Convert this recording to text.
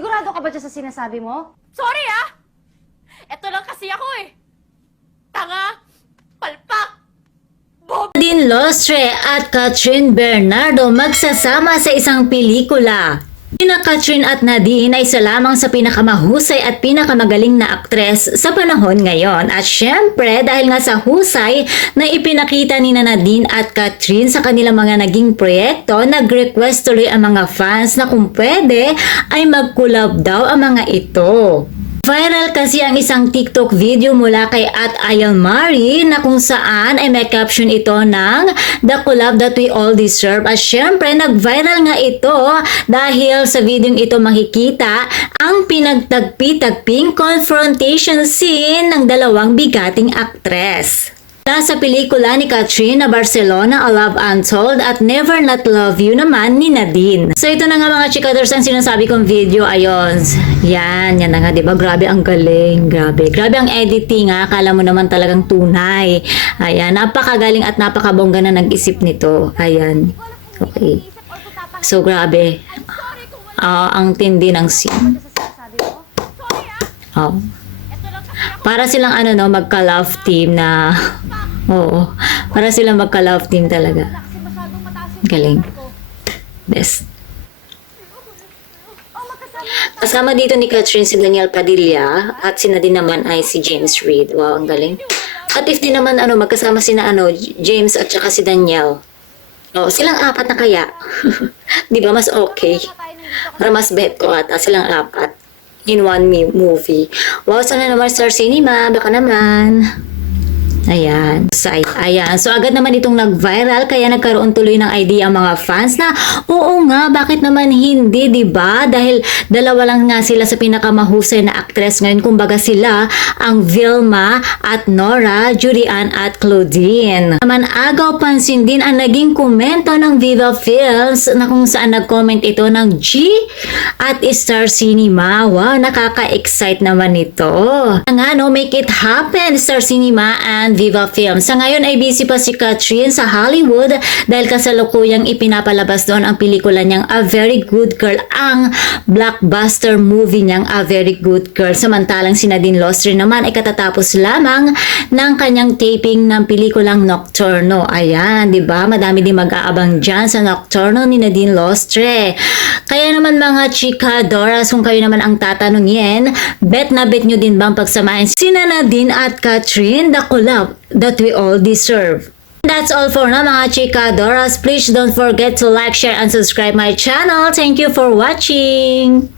Sigurado ka ba dyan sa sinasabi mo? Sorry ah! Eto lang kasi ako eh. Tanga! Palpak! Nadine Lostre at Catherine Bernardo magsasama sa isang pelikula. Sina Catherine at Nadine ay isa lamang sa pinakamahusay at pinakamagaling na aktres sa panahon ngayon. At syempre, dahil nga sa husay na ipinakita ni Nadine at Catherine sa kanilang mga naging proyekto, nag-request tuloy ang mga fans na kung pwede ay mag-collab daw ang mga ito. Viral kasi ang isang TikTok video mula kay @ayalmari na kung saan ay may caption ito ng The Collab That We All Deserve. At syempre, nag-viral nga ito dahil sa video ito makikita ang pinagtagpi-tagping confrontation scene ng dalawang bigating aktres. Sa pelikula ni Catherine na Barcelona, A Love Untold at Never Not Love You naman ni Nadine. So ito na nga mga chikaders ang sinasabi kong video. Ayun. Yan na nga, diba? Grabe ang galing. Grabe ang editing ha. Akala mo naman talagang tunay. Ayan. Napakagaling at napakabongga na nag-isip nito. Ayan. Okay. So grabe. Ang tindi ng scene. Oh. Para silang magka-love team na oo. Para silang magka-love team talaga. Galing. Best. Kasama dito ni Catherine si Daniel Padilla at si Nadine naman ay si James Reid. Wow, ang galing. At if di naman magkasama sina James at saka si Daniel. Oh, silang apat na kaya. Di ba mas okay? Para mas bet ko ata silang apat in one movie. Wow, sana naman Star Cinema, baka naman. Ayan. So agad naman itong nag-viral kaya nagkaroon tuloy ng idea ang mga fans na oo nga, bakit naman hindi, diba? Dahil dalawa lang nga sila sa pinakamahusay na actress ngayon. Kumbaga sila ang Vilma at Nora, Judy Ann at Claudine. Naman agaw pansin din ang naging komento ng Viva Films na kung saan nag-comment ito ng G at Star Cinema. Wow, nakaka-excite naman ito. Nga make it happen, Star Cinema and Viva Films. Sa ngayon ay busy pa si Catherine sa Hollywood dahil kasalukuyang ipinapalabas doon ang pelikula niyang A Very Good Girl, ang blockbuster movie niyang A Very Good Girl. Samantalang si Nadine Lostre naman ay katatapos lamang ng kanyang taping ng pelikulang Nocturno. Ayan, di ba? Madami din mag-aabang dyan sa Nocturno ni Nadine Lostre. Kaya naman mga chika Doras, kung kayo naman ang tatanungin, bet na bet nyo din bang pagsamahin sina Nadine at Catherine, the collab that we all deserve. That's all for now mga chika Doras. Please don't forget to like, share, and subscribe my channel. Thank you for watching.